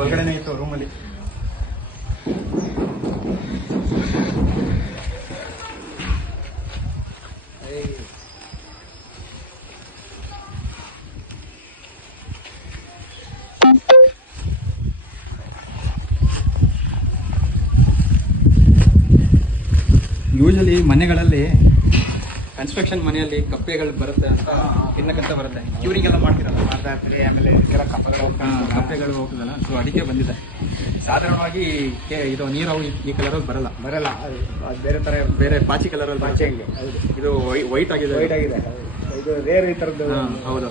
ಒಳಗಡೆನೇ ಇತ್ತು ರೂಮಲ್ಲಿ. ಯೂಶಲಿ ಮನೆಗಳಲ್ಲಿ ಕನ್ಸ್ಟ್ರಕ್ಷನ್ ಮನೆಯಲ್ಲಿ ಕಪ್ಪೆಗಳು ಬರುತ್ತೆ ಅಂತ ತಿನ್ನಕ್ಕಂತ ಬರುತ್ತೆ, ಕ್ಯೂರಿಂಗ್ ಎಲ್ಲ ಮಾಡ್ತಿರಲ್ಲ, ಮಾಡ್ತಾ ಇರ್ತಾರೆ. ಆಮೇಲೆ ಕೆಲ ಕಪ್ಪೆಗಳು ಹೋಗ್ತದಲ್ಲ, ಸೊ ಅದಕ್ಕೆ ಬಂದಿದೆ. ಸಾಧಾರಣವಾಗಿ ಇದು ನೀರು ಈ ಕಲರಲ್ಲಿ ಬರಲ್ಲ, ಅದು ಬೇರೆ ಥರ ಬೇರೆ ಪಾಚಿ ಕಲರಲ್ಲಿ ಪಾಚಿ ಹಂಗೆ. ಇದು ವೈಟ್ ಆಗಿದೆ. ಇದು ರೇರ್ ಈ ಥರದ್ದು. ಹೌದು.